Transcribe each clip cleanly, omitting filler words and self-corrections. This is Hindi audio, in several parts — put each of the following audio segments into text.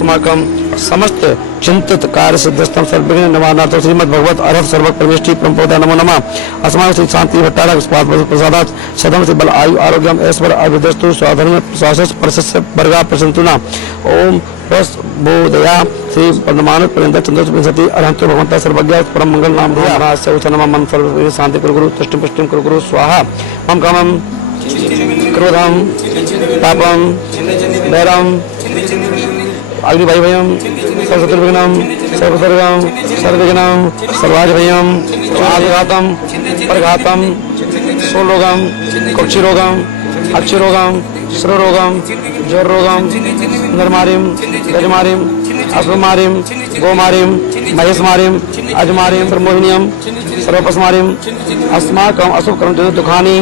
अस्माकं समस्त चिंतित कार्य सिद्धस्तम सर्वविघ्न निवारणार्थं श्रीमद् भगवत अर्हत सर्वक परमेष्टि परमपदाय नमो नमः। अस्माकं श्री शांति भट्टारक प्रसादात् सदम से बल आयु आरोग्यम ऐश्वर्य अभिदस्तु स्वाधर्म स्वास्थ्य परस्य वर्गा प्रसंतुना। ओम बोधया श्री पद्मानुज पर्यंत चंद्रसती अरहंतो भगवंता सर्वज्ञ परम मंगल नाम से उचनम मन सर्व शांति कुरु तुष्टिम पुष्टिम कुरु स्वाहा। मम कामम क्रोधम पापम वैरम अग्निभयम सर्वशत्रुघ्नम सर्वसर्गम सर्वविघ्नम सर्वाजभयम आघातम परघातम सोलोगम कुक्षिरोगम अक्षिरोगम श्रोरोगम ज्वरोगम नरमारिम गजमारिम अश्वमारिम गोमारिम महेशमारिम अजमारिम प्रमोहिनियम सर्वपस्मारिम अस्माकम अशुभकर्म दुखानि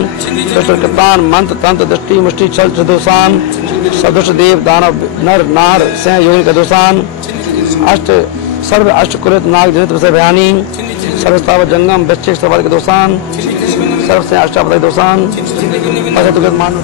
दुष्टकृतान मंत्र तंत्र दृष्टि मुष्टि छल दोषान सदुष देव दानव नर नार सह योनि कदोषान अष्ट सर्व अष्टकुलित नाग जनित विषय भयानी सर्वस्ताव जंगम वृश्चिक सवाल के दोषान सर्व से अष्टापदाय दोषान असतुगत मान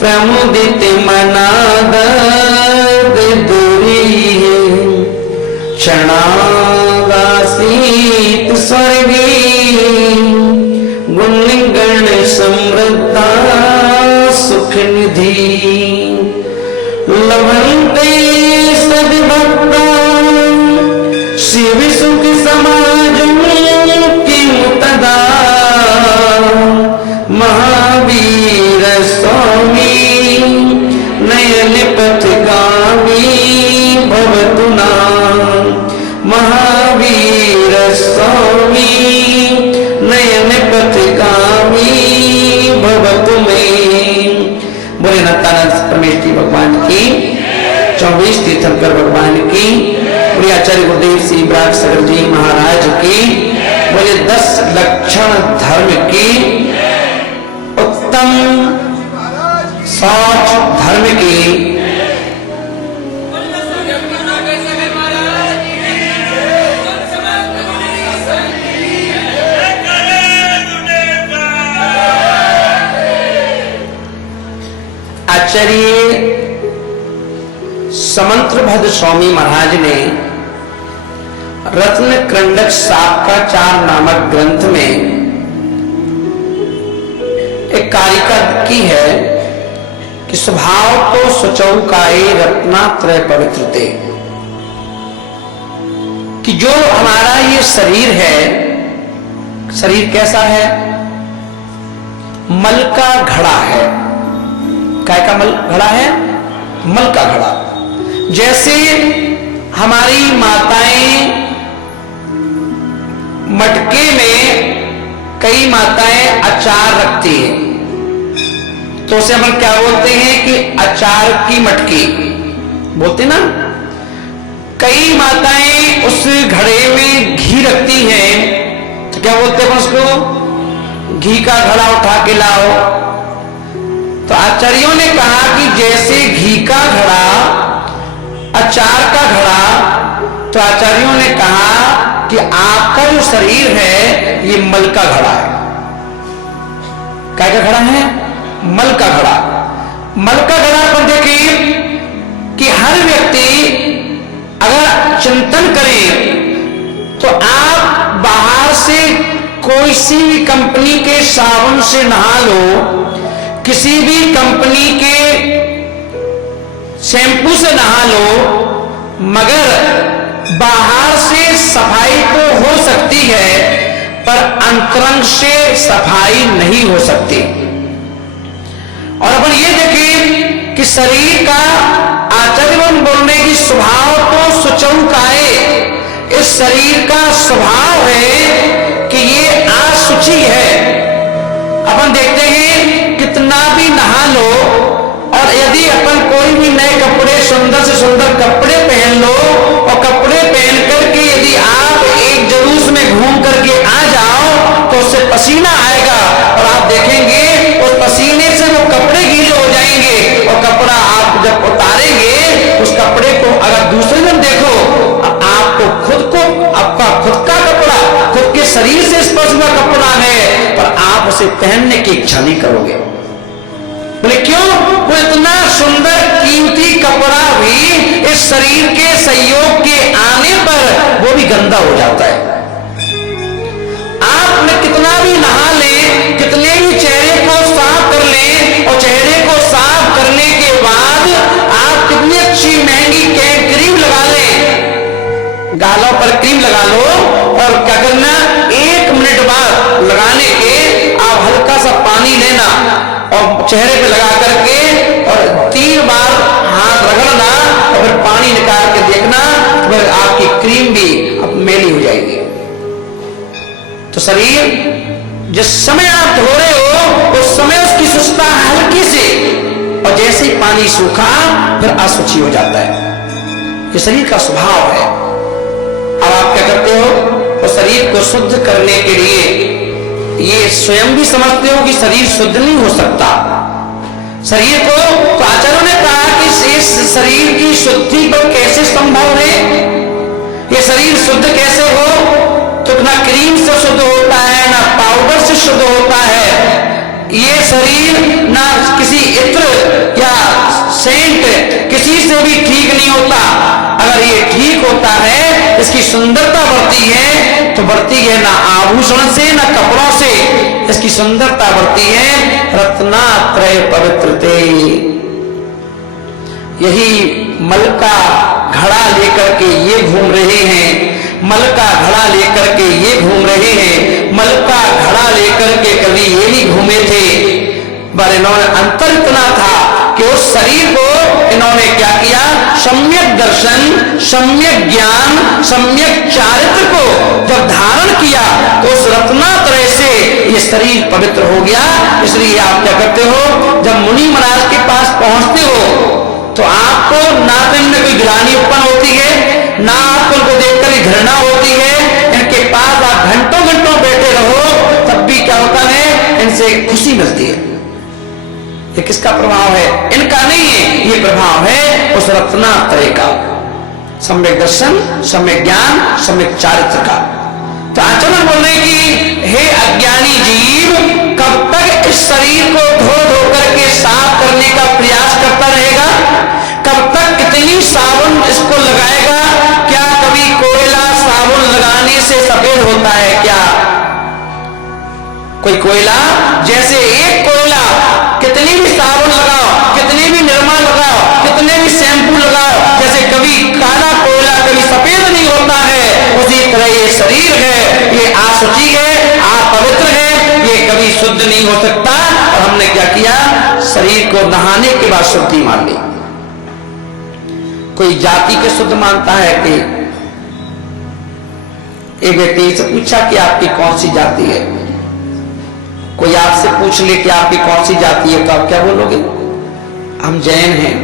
प्रमुदित मनाद दूरी क्षणागासीत स्वर्गी गुण गण समृद्धा सुख निधि लभन्ते सद्भक्ता शिव सुख समाज किं तदा महावीर स्वामी नयन पथगामी भवतु परमेश्वरी भगवान की, 24 तीर्थंकर भगवान की, श्री आचार्य गुरुदेव श्री ब्राग सागर जी महाराज की, बोले 10 लक्षण धर्म की, उत्तम शौच धर्म की, आचार्य समंत्रभद्र स्वामी महाराज ने रत्न कृंडक शाखाचार नामक ग्रंथ में एक कारिका की है कि स्वभाव तो सुचौकाए रत्नात्रय पवित्रते, कि जो हमारा ये शरीर है, शरीर कैसा है? मल का घड़ा है। काय का मल घड़ा है? मल का घड़ा। जैसे हमारी माताएं मटके में, कई माताएं अचार रखती हैं, तो उसे हम क्या बोलते हैं कि अचार की मटकी बोलते ना। कई माताएं उस घड़े में घी रखती हैं, तो क्या बोलते हैं उसको? घी का घड़ा उठा के लाओ। तो आचार्यों ने कहा कि जैसे घी का घड़ा, अचार का घड़ा, तो आचार्यों ने कहा कि आपका जो शरीर है ये मल का घड़ा है। क्या का घड़ा है? मल का घड़ा। मल का घड़ा पर देखिए कि हर व्यक्ति अगर चिंतन करे तो आप बाहर से कोई सी भी कंपनी के साबुन से नहा लो, किसी भी कंपनी के शैम्पू से नहा लो, मगर बाहर से सफाई तो हो सकती है पर अंतरंग से सफाई नहीं हो सकती। और अपन ये देखें कि शरीर का आचरण बोलने की स्वभाव तो सुचौकाए, इस शरीर का स्वभाव है कि ये असुचि है। अपन देखते हैं कितना भी नहा लो, और यदि अपन कोई भी नए कपड़े, सुंदर से सुंदर कपड़े पहन लो, और कपड़े पहन करके यदि आप एक जुलूस में घूम करके आ जाओ तो उससे पसीना आएगा, और आप देखेंगे उस पसीने से वो कपड़े गीले हो जाएंगे, और कपड़ा आप जब उतारेंगे उस कपड़े को अगर दूसरे दिन देखो, आपको खुद को, आपका खुद का कपड़ा, खुद के शरीर से स्पर्श हुआ कपड़ा है, पर आप उसे पहनने की इच्छा नहीं करोगे। बोले क्यों? वो इतना सुंदर कीमती कपड़ा भी इस शरीर के संयोग के आने पर वो भी गंदा हो जाता है। आप कितना भी नहा लें, कितने भी चेहरे को साफ कर लें, और चेहरे को साफ करने के बाद आप कितनी अच्छी महंगी क्रीम लगा लें, गालों पर क्रीम लगा लो, और क्या करना, 1 मिनट बाद लगाने के आप हल्का सा पानी लेना और चेहरे पे लगा करके, और 3 बार हाथ रगड़ना, और फिर पानी निकाल के देखना, तो आपकी क्रीम भी अब मैली हो जाएगी। तो शरीर जिस समय आप धो रहे हो उस समय उसकी शुद्धता हल्की से, और जैसे ही पानी सूखा फिर असुचि हो जाता है। ये शरीर का स्वभाव है। अब आप क्या करते हो? तो शरीर को शुद्ध करने के लिए ये स्वयं भी समझते हो कि शरीर शुद्ध नहीं हो सकता। शरीर को तो आचार्यों ने कहा कि इस शरीर की शुद्धि को कैसे संभव है? ये शरीर शुद्ध कैसे हो? तो ना क्रीम से शुद्ध होता है, ना पाउडर से शुद्ध होता है। ये शरीर ना किसी इत्र या सेंट किसी से भी ठीक नहीं होता। अगर ये ठीक होता है, इसकी सुंदरता बढ़ती है, तो बढ़ती है ना आभूषण से ना कपड़ों से, इसकी सुंदरता बढ़ती है रत्नात्रय पवित्रते। यही मल का घड़ा लेकर के ये घूम रहे हैं, मल का घड़ा लेकर के ये घूम रहे हैं, मल का घड़ा लेकर के कभी ये नहीं घूमे थे, पर इन्होंने अंतर इतना था कि उस शरीर को इन्होंने क्या किया? सम्यक दर्शन, सम्यक ज्ञान, सम्यक चारित्र को जब धारण किया तो उस रत्नात्रय से ये शरीर पवित्र हो गया। इसलिए आप क्या करते हो, जब मुनि महाराज के पास पहुंचते हो तो आपको ना तो इनमें कोई गिलानी उत्पन्न होती है, ना आपको उनको देखकर घृणा होती है। इनके पास आप घंटों घंटों बैठे रहो तब भी क्या होता है, इनसे खुशी मिलती है। ये किसका प्रभाव है? इनका नहीं है, ये प्रभाव है उस रत्नात्रय का, सम्यक दर्शन, सम्यक ज्ञान, सम्यक चारित्र का। तो आचरण बोल रहे कि हे अज्ञानी जीव, कब तक इस शरीर को धो धो करके साफ करने का प्रयास करता रहेगा? कब तक कितनी साबुन इसको लगाएगा? क्या कभी कोयला साबुन लगाने से सफेद होता है क्या? कोई कोयला, जैसे एक कोयला कितनी भी साबुन लगाओ, कितनी भी निरमा लगाओ, कितने भी शैम्पू लगाओ, जैसे कभी काला कोयला कभी सफेद नहीं होता है, उसी तरह ये शरीर है, ये असुचि है, अपवित्र है, ये कभी शुद्ध नहीं हो सकता। और हमने क्या किया, शरीर को नहाने के बाद शुद्धि मान ली। कोई जाति के शुद्ध मानता है कि एक व्यक्ति से पूछा कि आपकी कौन सी जाति है, कोई आपसे पूछ ले कि आपकी कौन सी जाति है, तो आप क्या बोलोगे? हम जैन हैं।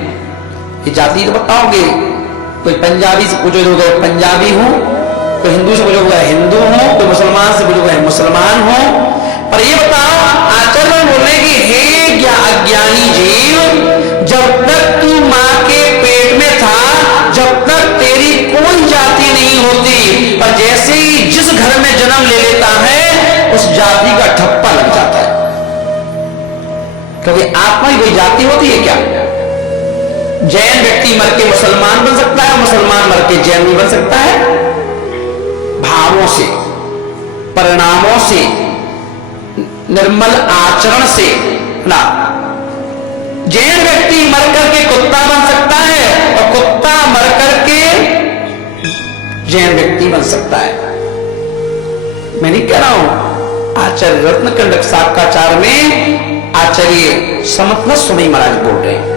ये जाति तो बताओगे। कोई पंजाबी से पूछोगे पंजाबी हूं, कोई हिंदू से पूछोगे हिंदू हूं, कोई मुसलमान से पूछोगे मुसलमान हूं। पर ये बताओ, आचरण बोलने की हे अज्ञानी जीव, जब तक तू मां के पेट में था, जब तक तेरी कोई जाति नहीं होती, पर जैसे ही जिस घर में जन्म ले लेता है उस जाति का ठप्पा लग जाता है। क्योंकि आत्मा ही कोई जाति होती है क्या? जैन व्यक्ति मर के मुसलमान बन सकता है, मुसलमान मर के जैन नहीं बन सकता है। भावों से, परिणामों से, निर्मल आचरण से ना। जैन व्यक्ति मर करके कुत्ता बन सकता है और कुत्ता मर करके जैन व्यक्ति बन सकता है। मैं नहीं कह रहा हूं, आचार्य रत्नकंडक साकाचार में आचार्य समत्व स्वामी महाराज बोल रहे हैं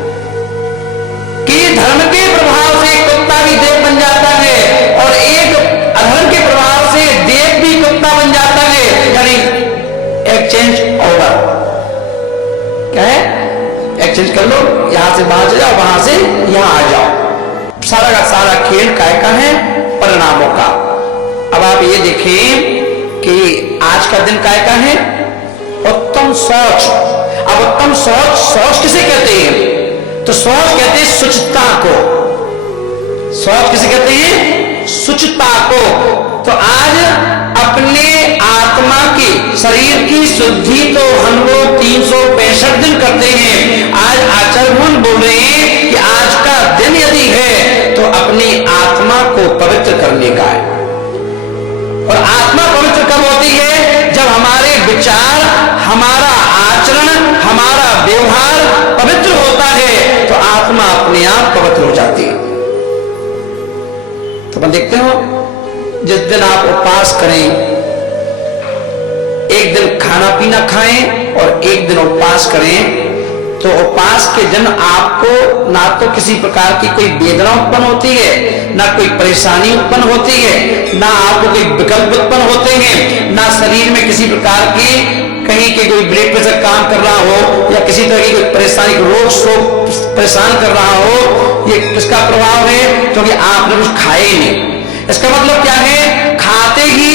कि धर्म के प्रभाव से कुत्ता भी देव बन जाता है और एक अधर्म के प्रभाव से देव भी कुत्ता बन जाता है। यानी एक्सचेंज ऑर्डर क्या है? एक्सचेंज कर लो, यहां से वहां चले जाओ, वहां से यहां आ जाओ। सारा का सारा खेल काय का है? परिणामों का। अब आप ये देखें कि आज का दिन काय का है? उत्तम शौच। अब उत्तम शौच, शौच किसे कहते हैं? तो शौच कहते हैं शुचिता को। शौच किसे कहते हैं? शुचिता को। तो आज अपने आत्मा की, शरीर की शुद्धि तो हम लोग 365 दिन करते हैं। आज आचरण बोल रहे हैं कि आज का दिन यदि है तो अपनी आत्मा को पवित्र करने का है। और आत्मा पवित्र कब होती है? जब हमारे विचार, हमारा आचरण, हमारा व्यवहार पवित्र होता है तो आत्मा अपने आप पवित्र हो जाती है। तो अपन देखते हो, जिस दिन आप उपवास करें, एक दिन खाना पीना खाएं और एक दिन उपवास करें, तो उपवास के दिन आपको ना तो किसी प्रकार की कोई वेदना उत्पन्न होती है, ना कोई परेशानी उत्पन्न होती है, ना आपको कोई विकल्प उत्पन्न होते हैं, ना शरीर में किसी प्रकार की कहीं के कोई ब्लड प्रेशर काम कर रहा हो या किसी तरह की कोई परेशानी, रोग शोक परेशान कर रहा हो। ये किसका प्रभाव है? क्योंकि आपने कुछ खाए ही नहीं। इसका मतलब क्या है? खाते ही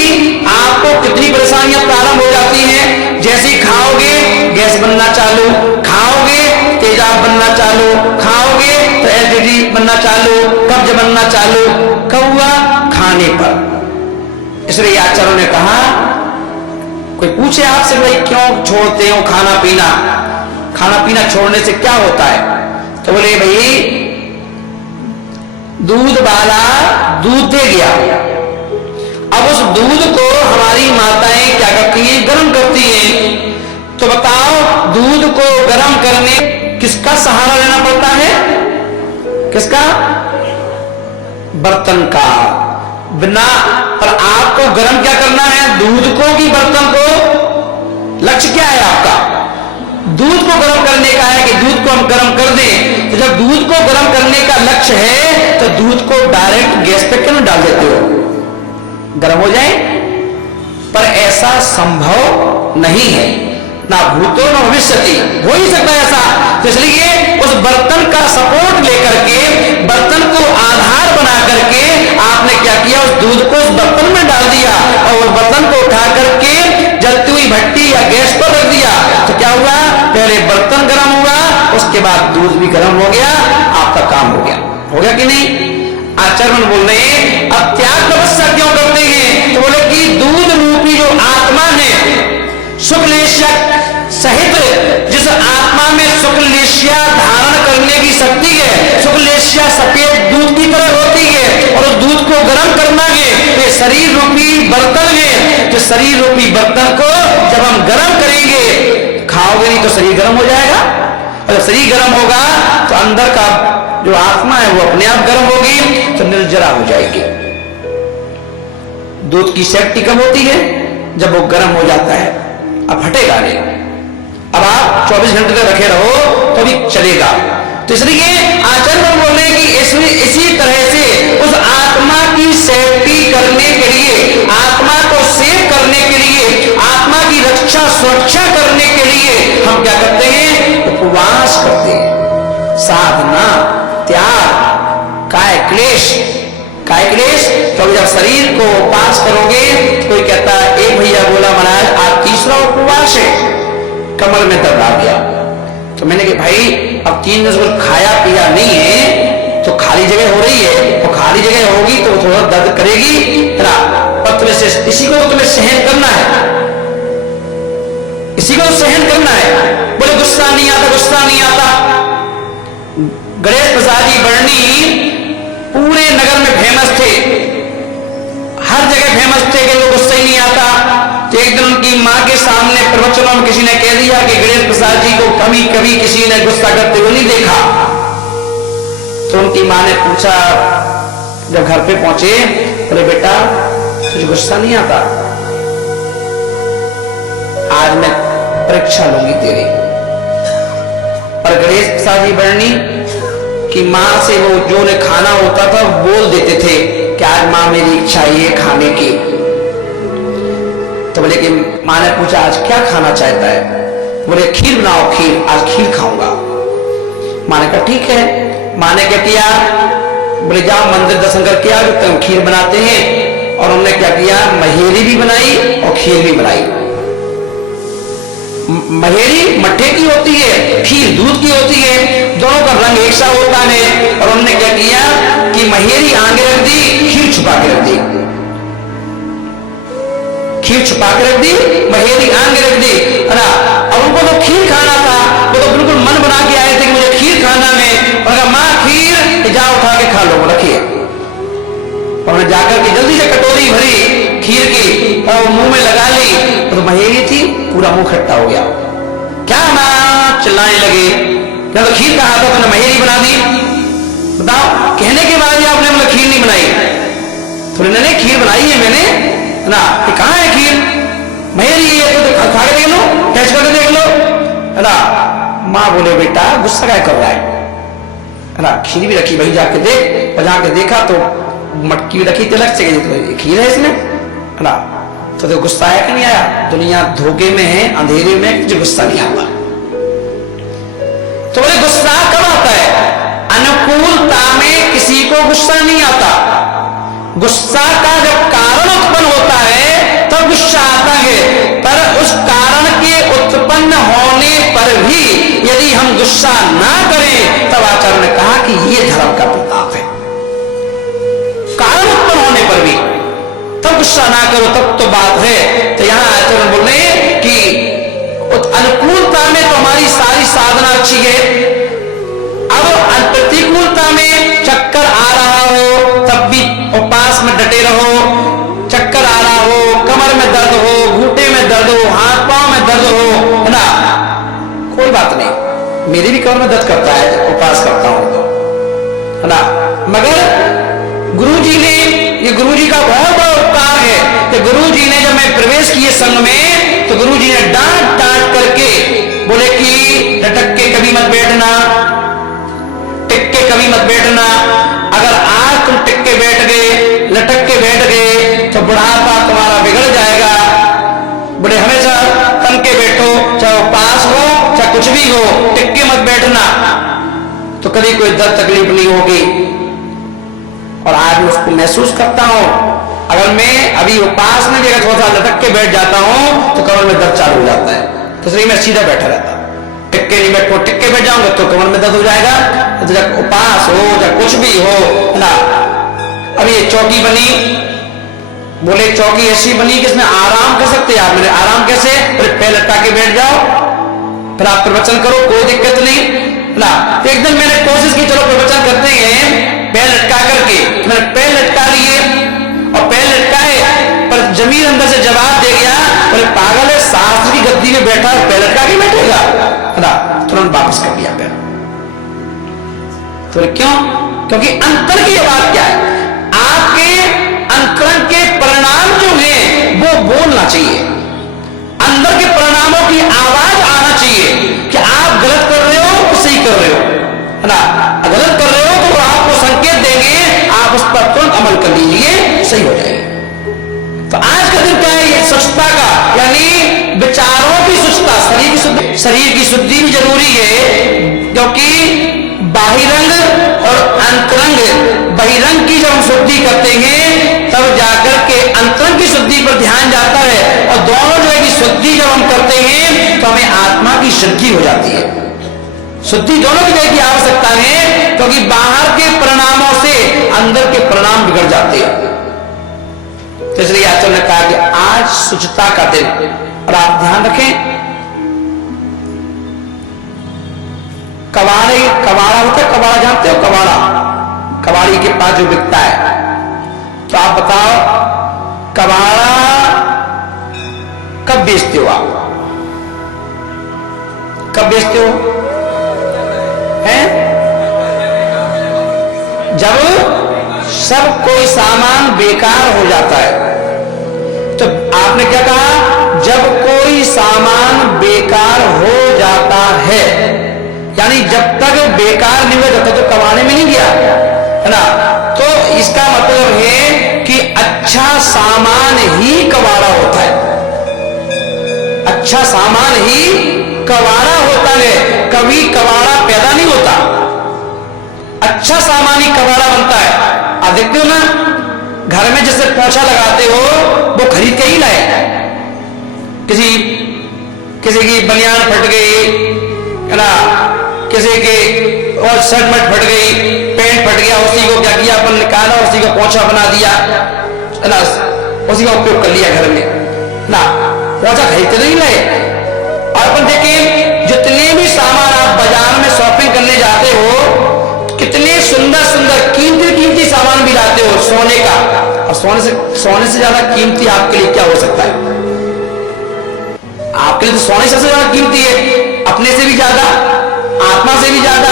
आपको कितनी परेशानियां प्रारंभ हो जाती हैं। जैसे ही खाओगे गैस बनना चालू, खाओगे तेजाब बनना चालू, खाओगे तो एसिडिटी बनना चालू, कब्ज बनना चालू। कब हुआ? खाने पर। इसलिए आचार्यों ने कहा, कोई पूछे आपसे भाई क्यों छोड़ते हो खाना पीना, खाना पीना छोड़ने से क्या होता है? तो बोले भाई दूध वाला दूध दे गया, अब उस दूध को हमारी माताएं क्या करती हैं? गर्म करती हैं। तो बताओ, दूध को गर्म करने किसका सहारा लेना पड़ता है? किसका? बर्तन का। बिना, पर आपको गर्म क्या करना है? दूध को कि बर्तन को? लक्ष्य क्या है आपका? दूध को गर्म करने का है कि दूध को हम गर्म कर दें। तो जब दूध को गर्म करने का लक्ष्य है तो दूध को डायरेक्ट गैस पे क्यों डाल देते हो? गर्म हो जाए। पर ऐसा संभव नहीं है, ना भूतो न भविष्यति, हो ही सकता है ऐसा। तो इसलिए उस बर्तन का सपोर्ट लेकर के, बर्तन को आधार बना करके आपने क्या किया, उस दूध को उस बर्तन में डाल दिया और उस बर्तन को उठा करके जलती हुई भट्टी या गैस पर रख दिया। तो क्या हुआ, पहले बर्तन गर्म हुआ, उसके बाद दूध भी गर्म हो गया, आपका काम हो गया। हो गया कि नहीं? आचरण बोल रहे हैं अब त्याग तपस्या क्यों करते हैं, तो बोले कि दूध रूपी जो आत्मा है, शुक्लेश्या सहित जिस आत्मा में शुक्लेश्या धारण करने की शक्ति है, शुक्लेश्या सफेद दूध की तरह होती है और उस दूध को गर्म करना है, ये शरीर रूपी बर्तन है। तो शरीर रूपी बर्तन को जब हम गर्म करेंगे, खाओगे नहीं तो शरीर गर्म हो जाएगा, और जब शरीर गर्म होगा तो अंदर का जो आत्मा है वो अपने आप गर्म होगी, तो निर्जरा हो जाएगी। दूध की शक्ति कम होती है जब वो गर्म हो जाता है, अब हटेगा नहीं। अब आप 24 घंटे तक रखे रहो तो भी चलेगा। तो इसलिए आचरण बोल रहे कि इसी तरह से उस आत्मा की सेफ्टी करने के लिए, आत्मा को सेव करने के लिए, आत्मा की रक्षा सुरक्षा करने के लिए हम क्या करते हैं, उपवास करते हैं, साधना, त्याग, काय क्लेश। काय क्लेश, तो जब शरीर को उपवास करोगे, कोई कहता है, एक भैया बोला महाराज आप तीसरा उपवास है, कमर में दर्द आ गया। तो मैंने कहा भाई अब 3 दिन से खाया पिया नहीं है, तो खाली जगह हो रही है, तो खाली जगह होगी तो थोड़ा दर्द करेगी ना, पर तुम्हें इसी को तुम्हें सहन करना है, इसी को सहन करना है। बोले गुस्सा नहीं आता, गुस्सा नहीं आता। गणेश प्रसाद जी बरनी पूरे नगर में फेमस थे, हर जगह फेमस थे कि वो गुस्सा ही नहीं आता। तो एक दिन उनकी मां के सामने प्रवचनों में किसी ने कह दिया कि गणेश प्रसाद जी को कभी कभी किसी ने गुस्सा करते हुए नहीं देखा। तो उनकी मां ने पूछा, जब घर पे पहुंचे, बोले बेटा तुझे गुस्सा नहीं आता, आज मैं परीक्षा लूंगी तेरी। पर गणेश प्रसाद जी बरनी कि मां से वो जो ने खाना होता था बोल देते थे कि आज मां मेरी इच्छा ये खाने की। तो बोले कि मां ने पूछा आज क्या खाना चाहता है, बोले खीर बनाओ, खीर, आज खीर खाऊंगा। मां ने कहा ठीक है। मां ने क्या किया, बोले जाओ मंदिर दर्शन करके आओ, तो खीर बनाते हैं। और उन्होंने क्या किया, महेरी भी बनाई और खीर भी बनाई। महेरी मट्ठे की होती है, खीर दूध की होती है, दोनों का रंग एक सा होता है। और उन्होंने क्या किया कि महेरी आगे रख दी, खीर छुपा के रख दी, खीर छुपा के रख दी, महेरी आगे रख दी, है ना। अब उनको तो खीर खाना था, वो तो बिल्कुल मन बना के आए थे कि मुझे खीर खाना है। और कहा मां खीर, जा उठा के खा लो, रखिए। और जाकर के जल्दी से कटोरी भरी खीर की और मुंह में लगा ली, तो महेरी थी, पूरा मुंह खट्टा हो गया। क्या मां, चिल्लाने लगे, क्या तो खीर कहा था, तुमने महेरी बना दी। बताओ, कहने के बाद आपने मतलब खीर नहीं बनाई। थोड़ी नहीं, खीर बनाई है मैंने ना, कहाँ है खीर, महेरी है, तो खा के देख लो, टेस्ट करके देख लो, है ना। मां बोले बेटा गुस्सा क्या कर रहा है ना, खीर भी रखी भाई, जाके देख। और जाके देखा तो मटकी रखी, तिलक से तो खीर है इसमें, है ना। तो गुस्सा आया कि नहीं आया, दुनिया धोखे में है, अंधेरे में, मुझे गुस्सा नहीं आता। तो बोले गुस्सा कब आता है, अनुकूलता में किसी को गुस्सा नहीं आता। गुस्सा का जब कारण उत्पन्न होता है तब गुस्सा आता है, पर उस कारण के उत्पन्न होने पर भी यदि हम गुस्सा ना करें, तब आचार्य ने कहा कि यह धर्म का प्रताप है। कारण उत्पन्न होने पर भी तब गुस्सा ना करो, तब तो बात है। तो यहां आचार्य बोल रहे हैं कि अनुकूलता में तो हमारी सारी साधना अच्छी है, अब प्रतिकूलता में चक्कर आ रहा हो तब भी उपवास में डटे रहो, चक्कर आ रहा हो, कमर में दर्द हो, घुटने में दर्द हो, हाथ पांव में दर्द हो, है ना, कोई बात नहीं, मेरी भी कमर में दर्द करता है जब उपवास करता हूं तो, है ना। मगर गुरुजी ने, ये गुरुजी का बहुत बड़ा उपकार है कि गुरुजी ने जब मैं प्रवेश किए संघ में, तो गुरुजी ने डांट डांट करके बोले कि लटक के कभी मत बैठना, टिक के कभी मत बैठना। अगर आज तुम टिक के बैठ गए, लटक के बैठ गए, तो बुढ़ापा तुम्हारा बिगड़ जाएगा। बोले हमेशा तन कुछ भी हो, टिक के मत बैठना, तो कभी कोई दर्द तकलीफ नहीं होगी। और आज मैं उसको महसूस करता हूं। अगर मैं अभी उपास में भी अगर थोड़ा सा लटक के बैठ जाता हूं तो कमर में दर्द चालू हो जाता है, इसलिए मैं सीधा बैठा रहता। टिक के नहीं बैठो, टिक के बैठ जाऊंगा तो कमर में दर्द हो जाएगा। तो जब उपास हो, जब कुछ भी हो ना, अभी ये चौकी बनी, बोले चौकी ऐसी बनी कि इसमें आराम कर सकते हैं आप। मैंने आराम कैसे? बोले पैर लटका के बैठ जाओ, फिर आप प्रवचन करो, कोई दिक्कत नहीं ना। तो एक दिन मैंने कोशिश की, चलो प्रवचन करते हैं पैर लटका करके। मैंने पैर लटका लिए और पैर लटकाए, पर जमीन अंदर से जवाब दे गया, बोले पागल है, शास्त्र की गद्दी में बैठा है, पैर लटका के बैठेगा ना। तुरंत वापस कर दिया पैर। तो क्यों? क्योंकि अंतर की बात क्या है, आपके अंतरंग के परिणाम जो है वो बोलना चाहिए, अंदर के परिणामों की आवाज आना चाहिए कि आप गलत कर रहे हो, सही कर रहे हो, है ना। गलत कर रहे हो तो आपको संकेत देंगे, आप उस पर तुरंत अमल कर लीजिए, सही हो जाएगा। तो आज का दिन क्या है? ये स्वच्छता का, यानी विचारों की स्वच्छता, शरीर की शुद्धि। शरीर की शुद्धि भी जरूरी है, क्योंकि बाहिरंग और अंतरंग, बहिरंग की जब हम शुद्धि करते हैं तब जाकर के अंतरंग की शुद्धि पर ध्यान जाता है, और दोनों जगह की शुद्धि जब हम करते हैं तो हमें आत्मा की शुद्धि हो जाती है। शुद्धि दोनों जगह की आवश्यकता है, क्योंकि बाहर के परिणामों से अंदर के परिणाम बिगड़ जाते हैं। तो इसलिए आचार्य ने कहा कि आज शुचिता का दिन, और आप ध्यान रखें, कबाड़ा होता है, कबाड़ा जानते हो? कबाड़ा, कबाड़ी के पास जो बिकता है, तो आप बताओ कबाड़ा कब बेचते हो आप? कब बेचते हो? हैं? जब सब कोई सामान बेकार हो जाता है। तो आपने क्या कहा? जब कोई सामान बेकार हो जाता है, यानी जब तक बेकार नहीं हो जाता तो कमाने में नहीं गया, है ना। तो इसका मतलब है कि अच्छा सामान ही कबाड़ा होता है, अच्छा सामान ही कबाड़ा होता है, कभी कबाड़ा पैदा नहीं होता, अच्छा सामान ही कबाड़ा बनता है। आप देखते हो ना, घर में जैसे पोछा लगाते हो वो खरीद के ही लाए, किसी की बनियान फट गई, है ना, किसी के और शर्ट मट फट गई, पैंट फट गया, उसी को क्या किया अपन, निकाला, उसी का पोछा बना दिया, है ना, उसी का उपयोग कर लिया घर में ना। पोछा खरीदते नहीं लाए। और अपन देखिए, जितने भी सामान आप बाजार में शॉपिंग करने जाते हो, कितने सुंदर सुंदर कीमती सामान भी लाते हो, सोने का। और सोने से ज्यादा कीमती आपके लिए क्या हो सकता है? आपके लिए तो सोने सबसे ज्यादा कीमती है, अपने से भी ज्यादा, आत्मा से भी ज्यादा।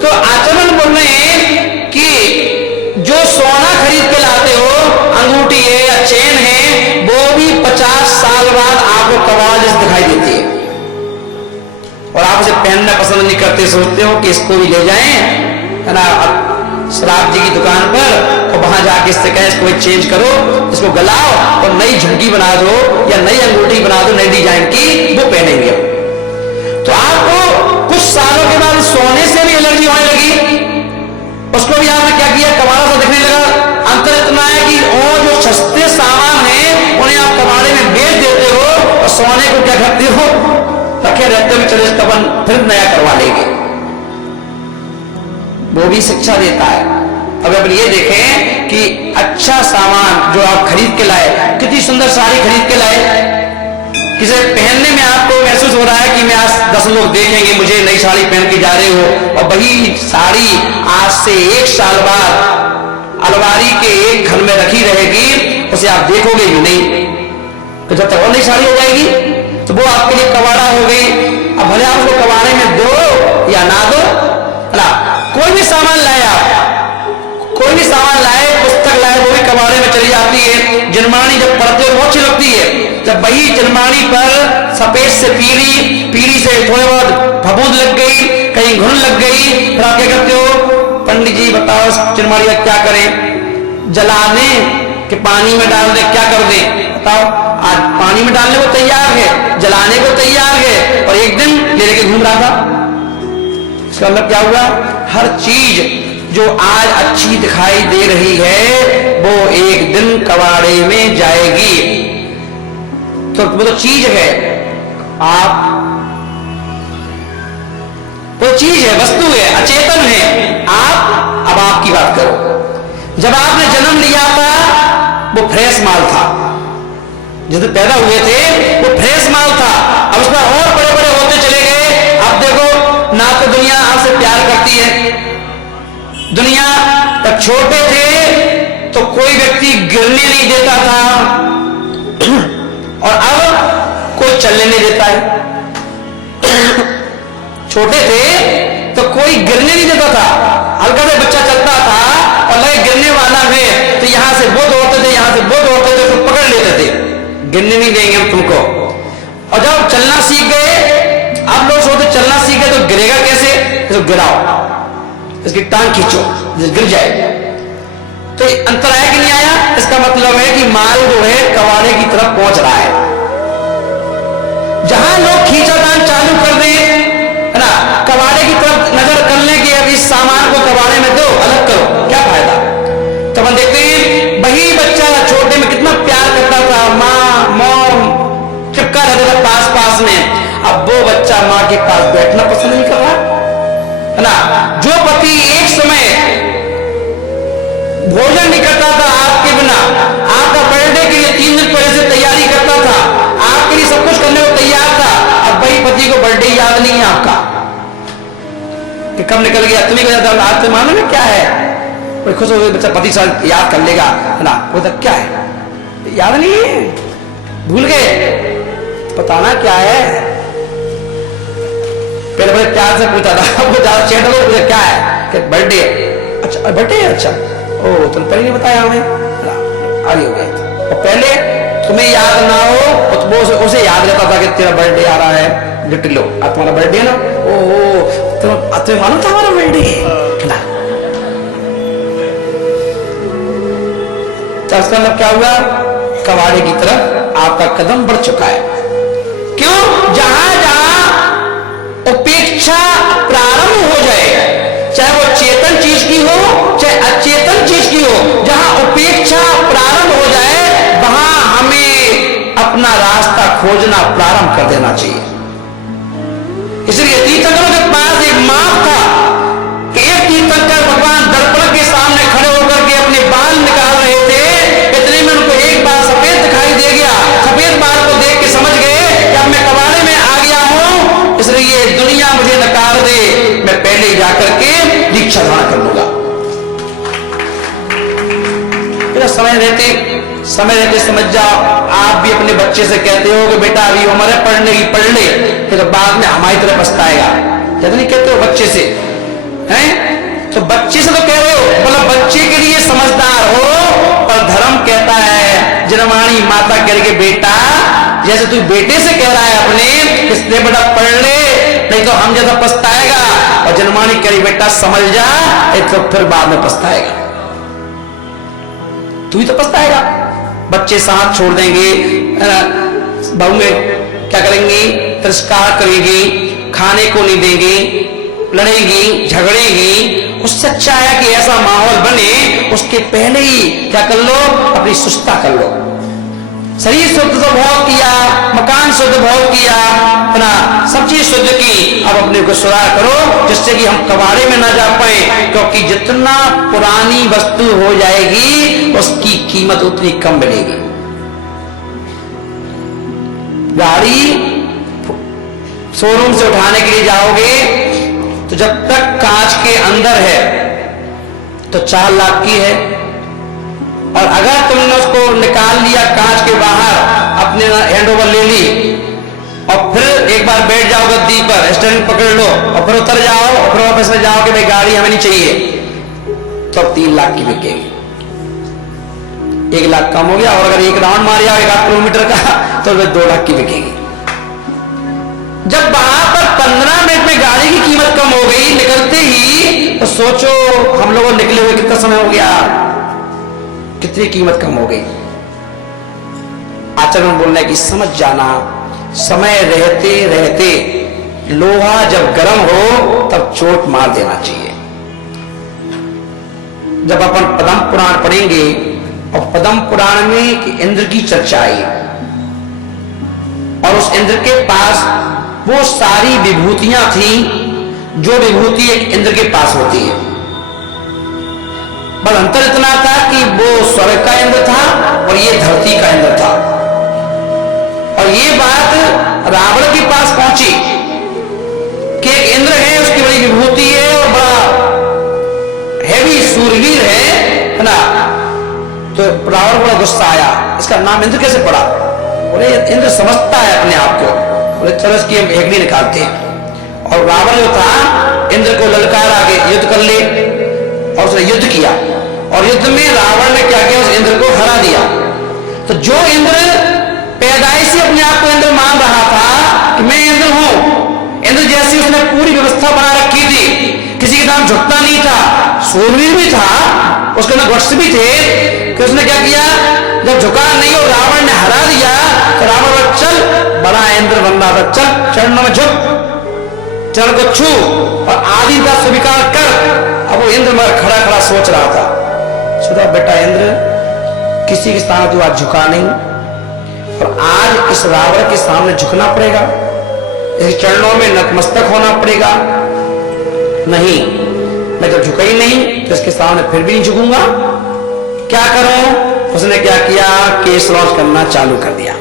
तो आचरण बोल रहे हैं कि जो सोना खरीद के लाते हो, अंगूठी है या चेन है, वो भी 50 साल बाद आपको कबाड़ा जैसे दिखाई देती है, और आप उसे पहनना पसंद नहीं करते, सोचते हो कि इसको भी ले जाएं, है ना, शराब जी की दुकान पर, और वहां जाके इससे कहें इसको चेंज करो, इसको गलाओ और नई झुमकी बना दो या नई अंगूठी बना दो नई डिजाइन की, वो पहनेंगे। तो आपको कुछ सालों के बाद सोने से भी एलर्जी होने लगी, उसको भी आपने क्या किया, कबाड़ा सा दिखने लगा। अंतर इतना है कि और जो सस्ते सामान है उन्हें आप कबाड़े में बेच देते हो, और सोने को क्या करते हो, रखे रहते हो, चलो इसका फिर नया करवा लेंगे। वो भी शिक्षा देता है। अब अपन ये देखें कि अच्छा सामान जो आप खरीद के लाए, कितनी सुंदर साड़ी खरीद के लाए, किसे पहनने में आपको महसूस हो रहा है कि मैं आज 10 लोग देखेंगे मुझे नई साड़ी पहन के जा रहे हो, और वही साड़ी आज से 1 साल बाद अलमारी के एक घर में रखी रहेगी, उसे आप देखोगे भी नहीं। तो जब तक और नई साड़ी हो जाएगी तो वो आपके लिए कबाड़ा हो गई। अब भले आप उसको कबाड़े में दो या ना दो, ना, कोई भी सामान लाए, आप कोई भी सामान लाए, पुस्तक लाए, वो भी कबाड़े में चली जाती है। जनमानी जब पढ़ते हो बहुत अच्छी लगती है, जब वही जनमानी पर सफेद से पीली से थोड़े बहुत फफूंद लग गई, कहीं घुन लग गई, फिर आप क्या करते हो, पंडित जी बताओ जनमानी का क्या करें, जलाने कि पानी में डाल दे, क्या कर दे बताओ। आज पानी में डालने को तैयार है, जलाने को तैयार है, और एक दिन ले लेके घूम रहा था। इसका मतलब क्या हुआ? हर चीज जो आज अच्छी दिखाई दे रही है वो एक दिन कबाड़े में जाएगी। तो वो तो चीज है, आप वो चीज है, वस्तु है, अचेतन है। आप अब आपकी बात करो। जब आपने जन्म लिया था वो फ्रेश माल था, जिस पैदा हुए थे वो फ्रेश माल था। अब उसमें और बड़े बड़े होते चले गए। अब देखो ना तो दुनिया आपसे प्यार करती है। दुनिया तब छोटे थे तो कोई व्यक्ति गिरने नहीं देता था और अब कोई चलने नहीं देता है। छोटे थे तो कोई गिरने नहीं देता था। हल्का से बच्चा चलता था और लगे गिरने वाला है तो यहां से वो दौड़ते थे, यहां से वो दौड़ते थे, तो पकड़ लेते थे, गिरने नहीं देंगे हम तुमको। और जब चलना सीख गए, आप लोग सोचते चलना सीख गए तो गिरेगा कैसे? तो गिराओ, इसकी टांग खींचो, गिर जाए। तो अंतर आया कि नहीं आया? इसका मतलब है कि माल जो है कबाड़े की तरफ पहुंच रहा है। जहां लोग खींचातान चालू कर दे, है ना, कबाड़े की तरफ नजर कर ले कि अब इस सामान को कबाड़े में दो, अलग करो, क्या फायदा? तो हम देखते हैं वही बच्चा छोटे में कितना प्यार करता था, माँ मॉम चिपका रहता था पास पास में। अब वो बच्चा माँ के पास बैठना पसंद नहीं कर रहा, है ना। जो पति एक समय भोजन नहीं करता था आपके बिना, आपका बर्थडे के लिए 3 दिन पहले से तैयारी करता था, आपके लिए सब कुछ करने को तैयार था, अब वही पति को बर्थडे याद नहीं है आपका कि कब निकल गया। तुम्हें को आज से मालूम है क्या है? कोई खुश हो गया बच्चा, पति साल याद कर लेगा, है ना। वो तक क्या है याद नहीं है, भूल गए, बताना क्या है। पहले बड़े प्यार से पूछा था, वो ज्यादा चैट हो गया, क्या है कि बर्थडे। अच्छा बर्थडे है, अच्छा ओ तुम पहले नहीं बताया हमें, आगे हो गया। और पहले तुम्हें याद ना हो तो वो उसे याद रहता था कि तेरा बर्थडे आ रहा है, गिफ्ट लो, आज तुम्हारा बर्थडे है ना, ओ तुम्हें मालूम था हमारा बर्थडे है ना। तो इसका मतलब क्या हुआ? कबाड़े की तरफ आपका कदम बढ़ चुका है। क्यों? जहां जहां उपेक्षा प्रारंभ हो जाए, चाहे वो चेतन चीज की हो चाहे अचेतन चीज की हो, जहां उपेक्षा प्रारंभ हो जाए वहां हमें अपना रास्ता खोजना प्रारंभ कर देना चाहिए। इसलिए तीर्थंकरों के पास एक माप था कि एक तीर्थंकर भगवान दर्पण के सामने खड़े होकर के अपने बाल निकाल रहे थे। इतने में उनको एक बार सफेद दिखाई दे गया। सफेद बाल को देख के समझ गए कि अब मैं कबाड़े में आ गया हूं, इसलिए दुनिया मुझे नकार दे, मैं पहले ही जाकर के दीक्षा धारण कर लूंगा। समय रहते समझ जाओ। आप भी अपने बच्चे से कहते हो कि बेटा अभी उम्र है पढ़ने की, पढ़ ले, तो बाद में हमारी तरह पछताएगा, कहते नहीं कहते हो बच्चे से, हैं? तो बच्चे से तो कह रहे हो, मतलब बच्चे के लिए समझदार हो। और धर्म कहता है, जनवाणी माता कह रही बेटा, जैसे तू बेटे से कह रहा है अपने, इसलिए बेटा पढ़ ले, नहीं तो हम जैसा पछताएगा। और जनवाणी कह रही बेटा समझ जा, तो फिर बाद में पछताएगा, तू ही तो पछताएगा। बच्चे साथ छोड़ देंगे, बहू में क्या करेंगी, तिरस्कार करेंगी, खाने को नहीं देंगी, लड़ेगी, झगड़ेगी। उससे अच्छा है कि ऐसा माहौल बने, उसके पहले ही क्या कर लो, अपनी सुस्ता कर लो। शरीर शुद्ध तो बहुत किया, मकान शुद्ध बहुत किया, है ना, सब चीज शुद्ध की। अब अपने को सुधार करो जिससे कि हम कबाड़े में ना जा पाए, क्योंकि जितना पुरानी वस्तु हो जाएगी उसकी कीमत उतनी कम मिलेगी। गाड़ी शोरूम से उठाने के लिए जाओगे तो जब तक कांच के अंदर है तो 4 लाख की है, और अगर तुमने उसको निकाल लिया कांच के बाहर, अपने हैंडओवर ले ली, और फिर एक बार बैठ जाओ गद्दी पर, स्टीयरिंग पकड़ लो और फिर उतर जाओ और फिर वापस में जाओ कि भाई गाड़ी हमें नहीं चाहिए, तो अब 3 लाख की बिकेगी। 1 लाख कम हो गया, और अगर एक राउंड मार जाओ 1 किलोमीटर का तो 2 लाख की बिकेगी। जब वहां पर 15 मिनट में गाड़ी की कीमत कम हो गई निकलते ही, तो सोचो हम लोगों निकले हुए कितना समय हो गया, कितनी कीमत कम हो गई। आचरण बोलने की समझ जाना, समय रहते रहते लोहा जब गर्म हो तब चोट मार देना चाहिए। जब अपन पद्म पुराण पढ़ेंगे और पद्म पुराण में इंद्र की चर्चा आई और उस इंद्र के पास वो सारी विभूतियां थी जो विभूति एक इंद्र के पास होती है। बस अंतर इतना था कि वो स्वर्ग का इंद्र था और ये धरती का इंद्र था। और ये बात रावण के पास पहुंची कि एक इंद्र है, उसकी बड़ी विभूति है और बड़ा हैवी सूरवीर है ना। तो रावण बड़ा गुस्सा आया, इसका नाम इंद्र कैसे पड़ा? बोले इंद्र समझता है अपने आप को। बोले चलो इसकी हम हेगड़ी निकालते हैं। और रावण जो था इंद्र को ललकारा के युद्ध कर ले और उसने युद्ध किया और युद्ध में रावण ने क्या किया, उस इंद्र को हरा दिया। तो जो इंद्र पैदाइशी अपने आप को इंद्र मान रहा था कि मैं इंद्र हूं, इंद्र जैसी उसने पूरी व्यवस्था बना रखी थी, किसी के नाम झुकता नहीं था, सूरवीर भी था, उसके अंदर गुट्स भी थे, कि उसने क्या किया, जब झुका नहीं और रावण ने हरा दिया तो रावण बोला चल, बड़ा इंद्र बन रहा था, चल चरणों में झुक, चरण को छू और आदि का स्वीकार कर। अब वो इंद्र मर खड़ा खड़ा सोच रहा था, सोचा बेटा इंद्र किसी के सामने तू आज झुका नहीं और आज इस रावण के सामने झुकना पड़ेगा, इस चरणों में नतमस्तक होना पड़ेगा। नहीं, मैं जब झुका ही नहीं तो इसके सामने फिर भी नहीं झुकूंगा, क्या करूं? उसने क्या किया, केश लॉन्च करना चालू कर दिया।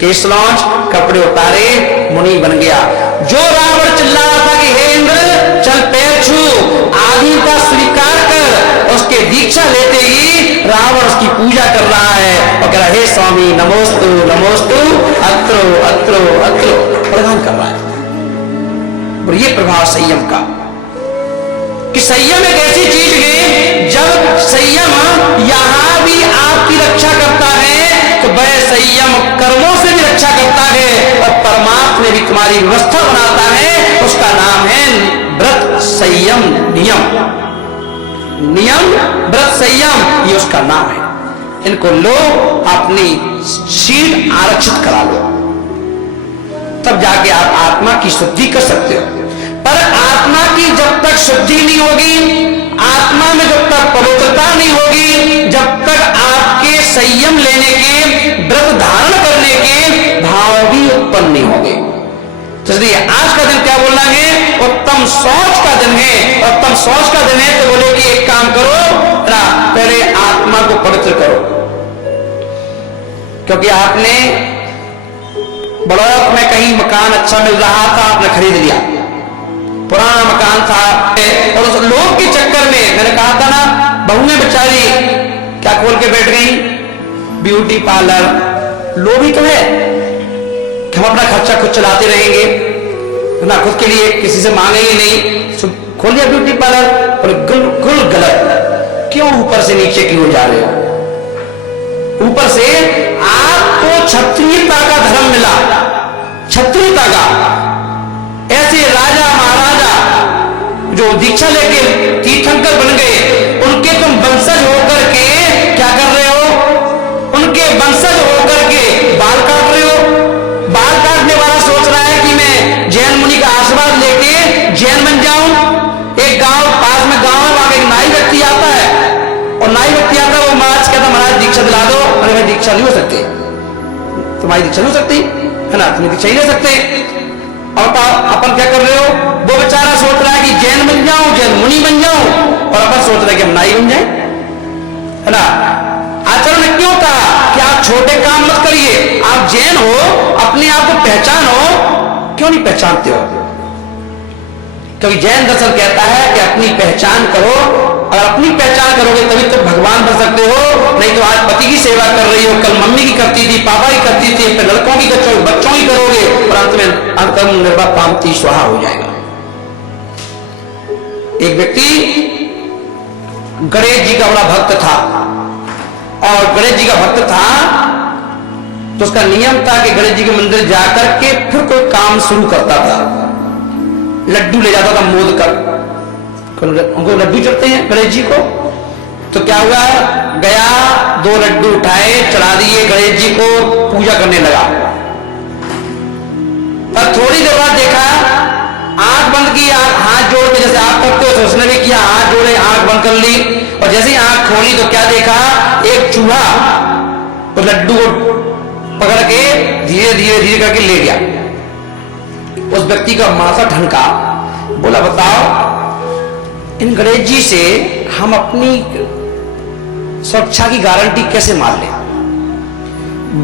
केश लॉन्च, कपड़े उतारे, मुनि बन गया। जो रावण चिल्ला रहा था कि हे इंद्र चल पैर छू, आदि का स्वीकार कर, उसके दीक्षा लेते ही रावण उसकी पूजा कर रहा है और कह रहा हे स्वामी नमोस्तु नमोस्तु, अत्रो अत्रो अत्रो प्रदान कर रहा है। और ये प्रभाव संयम का, कि संयम एक ऐसी चीज है जब संयम यहां भी आपकी रक्षा करता है तो वह संयम कर्मों से भी रक्षा करता है और परमात्मा भी तुम्हारी व्यवस्था बनाता है। उसका नाम है व्रत संयम नियम। नियम व्रत संयम ये उसका नाम है। इनको लो, अपनी शील आरक्षित करा लो, तब जाके आप आत्मा की शुद्धि कर सकते हो। पर आत्मा की जब तक शुद्धि नहीं होगी, आत्मा में जब तक पवित्रता नहीं होगी, जब तक आपके संयम लेने के, व्रत धारण करने के भाव भी उत्पन्न नहीं होंगे। तो इसलिए आज का दिन क्या बोलना है, उत्तम शौच का दिन है। उत्तम शौच का दिन है तो बोले कि एक काम करो ना, पहले आत्मा को पवित्र करो, क्योंकि आपने बड़ौत में कहीं मकान अच्छा मिल रहा था, आपने खरीद लिया, पुराना मकान था, और उस लोग के चक्कर में मैंने कहा था ना, बहुएं बेचारी क्या खोल के बैठ गई, ब्यूटी पार्लर। लोभी तो है कि हम अपना खर्चा खुद चलाते रहेंगे ना, खुद के लिए किसी से मांगेंगे नहीं, खोल लिया ब्यूटी पार्लर। और बिल्कुल गलत, क्यों ऊपर से नीचे क्यों जा रहे हो? ऊपर से आपको क्षत्रियता का धर्म मिला, क्षत्रियता का। ऐसे राजा महाराजा जो दीक्षा लेके तीर्थंकर बन गए, उनके तुम वंशज होकर के क्या कर रहे हो? उनके वंशज होकर के बाल काट रहे हो। बाल काटने वाला सोच रहा है कि मैं जैन मुनि का आशीर्वाद लेके जैन बन जाऊं। एक गांव पास में गांव है, वहां एक नाई व्यक्ति आता है और नाई व्यक्ति आता है, वो महाराज कहता महाराज दीक्षा दिला दो। अरे भाई दीक्षा नहीं हो सकती, तुम्हारी दीक्षा नहीं हो सकती है ना, तुम्हें दीक्षा ही ले सकते। और अपन क्या कर रहे हो? वो बेचारा सोच रहा है कि जैन बन जाऊं, जैन मुनि बन जाऊं, और अपन सोच रहे हैं कि हम नाई बन जाए, है ना। आचरण ने क्यों कहा कि आप छोटे काम मत करिए, आप जैन हो, अपने आप को पहचानो। क्यों नहीं पहचानते हो? क्योंकि जैन दर्शन कहता है कि अपनी पहचान करो, और अपनी पहचान करोगे तभी तो भगवान बन सकते हो। नहीं तो आज पति की सेवा कर रही हो, कल मम्मी की करती थी, पापा की करती थी, फिर लड़कों की करोगे, बच्चों की करोगे, और अंत में अंतम निर्भा पामती स्वाहा हो जाएगा। एक व्यक्ति गणेश जी का बड़ा भक्त था, और गणेश जी का भक्त था तो उसका नियम था कि गणेश जी के मंदिर जाकर के फिर कोई काम शुरू करता था। लड्डू ले जाता था मोद कर, उनको लड्डू चढ़ते हैं गणेश जी को। तो क्या हुआ, गया 2 लड्डू उठाए, चढ़ा दिए गणेश जी को, पूजा करने लगा। पर थोड़ी देर बाद देखा, आंख बंद की, हाथ जोड़ के जैसे आप करते हो तो उसने भी किया, हाथ जोड़े आंख बंद कर ली, और जैसे ही आंख खोली तो क्या देखा, एक चूहा उस लड्डू को पकड़ के धीरे धीरे धीरे करके ले गया। उस व्यक्ति का माथा ठनका, बोला बताओ इन गणेश जी से हम अपनी सुरक्षा की गारंटी कैसे मान लें?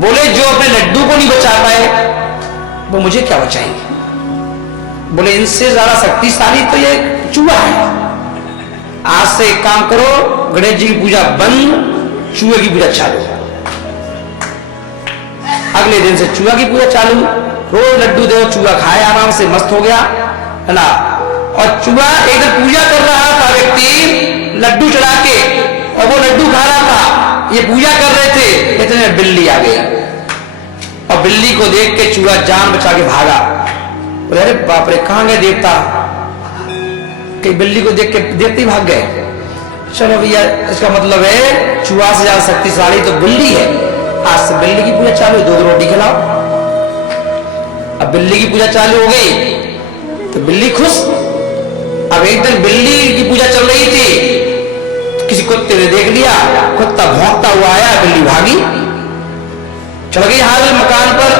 बोले जो अपने लड्डू को नहीं बचा पाए वो मुझे क्या बचाएंगे? बोले इनसे ज्यादा शक्तिशाली तो ये चूहा है। आज से एक काम करो, गणेश जी की पूजा बंद, चूहे की पूजा चालू। अगले दिन से चूहा की पूजा चालू, रोज लड्डू दो, चूहा खाए आराम से मस्त हो गया, है ना। और चूहा एक दिन पूजा कर रहा था, व्यक्ति लड्डू चढ़ा के, और वो लड्डू खा रहा था, ये पूजा कर रहे थे, इतने में बिल्ली आ गई, और बिल्ली को देख के चूहा जान बचा के भागा। बोले अरे बाप रे, कहां गए देवता? कि बिल्ली को देख के देखते ही भाग गए। चलो भैया, इसका मतलब है चूहा से ज्यादा शक्तिशाली तो बिल्ली है। आज से बिल्ली की पूजा चालू, दूध रोटी खिलाओ। अब बिल्ली की पूजा चालू हो गई तो बिल्ली खुश। अब एक दिन बिल्ली की पूजा चल रही थी, तो किसी कुत्ते ने देख लिया, कुत्ता भौंकता हुआ आया, बिल्ली भागी, चल गई हाल मकान पर।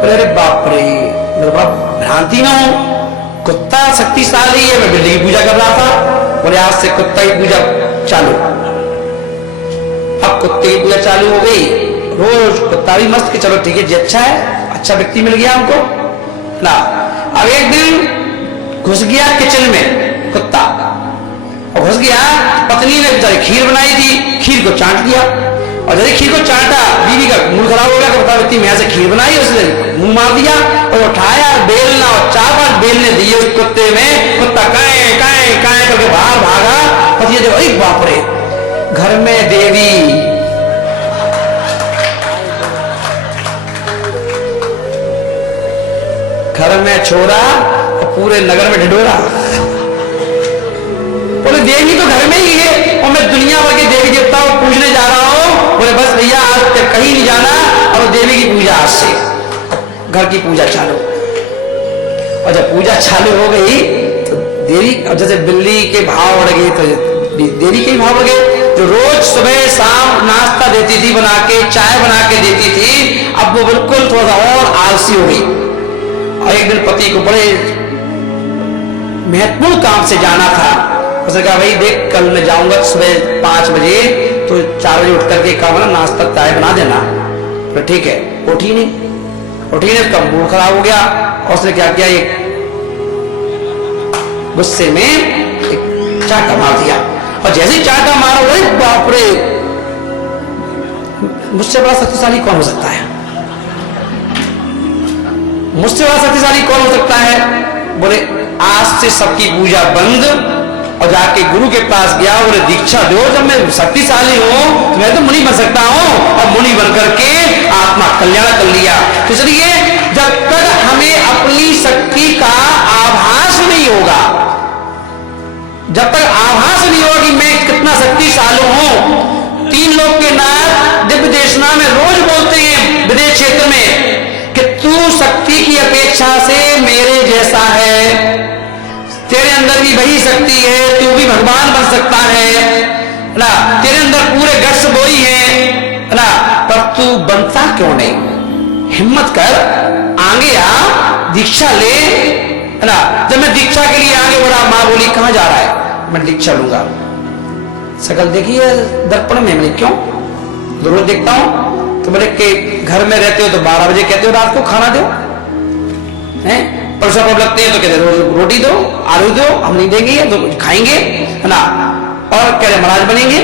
बोले अरे बाप रे, मेरे बाप भ्रांति ना हो, कुत्ता शक्तिशाली है, मैं बिल्ली की पूजा कर रहा था। बोले आज से कुत्ता की पूजा चालू। अब कुत्ते की पूजा चालू हो गई, रोज कुत्ता भी मस्त कि चलो ठीक है जी, अच्छा है, अच्छा व्यक्ति मिल गया हमको ना। अब एक दिन घुस गया किचन में कुत्ता, और घुस गया, पत्नी ने बेचारी खीर बनाई थी, खीर को चाट दिया, और जैसे खीर को चाटा, बीवी का मूड खराब हो गया कि बता व्यक्ति मैं ऐसे खीर बनाई, उसने मुंह मार दिया, और उठाया बेलना और 4-5 बेलने दिए उस कुत्ते में। कुत्ता काए काए काए करके बाहर भागा। पति देखो, अरे बाप रे, घर में देवी, घर में छोरा और पूरे नगर में ढिढोरा। बोले देवी तो घर में ही है, और मैं दुनिया भर के देवी देवता को पूजने जा रहा हूं। बोले बस भैया आज तक कहीं नहीं जाना, और देवी की पूजा आज से, घर की पूजा चालू। और जब पूजा चालू हो गई तो देवी, और जैसे बिल्ली के भाव बढ़ गए तो देवी के भाव बढ़ गए। जो रोज सुबह शाम नाश्ता देती थी बना के, चाय बना के देती थी, अब वो बिल्कुल थोड़ा और आलसी हो गई। और एक दिन पति को बड़े महत्वपूर्ण काम से जाना था, उसने कहा भाई देख, कल मैं जाऊंगा सुबह 5 बजे, तो 4 बजे उठ करके काम ना नाश्ता चाय बना देना। तो ठीक है। उठी नहीं, उसका मूड खराब हो गया, और उसने क्या किया, एक गुस्से में एक चाटा मार दिया, और जैसे ही चाटा मारा, वो बाप रे, मुझसे बड़ा शक्तिशाली कौन हो सकता है? मुझसे बड़ा शक्तिशाली कौन हो सकता है? बोले आज से सबकी पूजा बंद, और जाके गुरु के पास गया, बोले दीक्षा दो, जब मैं शक्तिशाली हूं तो मैं तो मुनि बन सकता हूं, और मुनि बन करके आत्मा कल्याण कर लिया। तो इसलिए जब तक हमें अपनी शक्ति का आभास नहीं होगा, जब तक आभास नहीं होगा कि मैं कितना शक्तिशाली हूं। 3 लोग के नाथ दिव्य देशना में रोज बोलते हैं विदेश क्षेत्र में कि तू शक्ति की अपेक्षा से मेरे जैसा है, तेरे अंदर भी वही शक्ति है, तू भी भगवान बन सकता है ना, तेरे अंदर पूरे गट्स वही है ना, पर तू बनता क्यों नहीं? हिम्मत कर, आगे आ, दीक्षा ले, है ना। जब मैं दीक्षा के लिए आगे बढ़ा, माँ बोली कहां जा रहा है? मैं दीक्षा लूंगा। शकल देखिए दर्पण में, मैंने क्यों? रोज देखता हूं। तो बोले कि घर में रहते हो तो 12 बजे कहते हो रात को खाना दो, हैं परसों कब लगते हैं तो कहते रोज रोटी दो, आलू दो, हम नहीं देंगे तो खाएंगे, है ना। और कह रहे महाराज बनेंगे,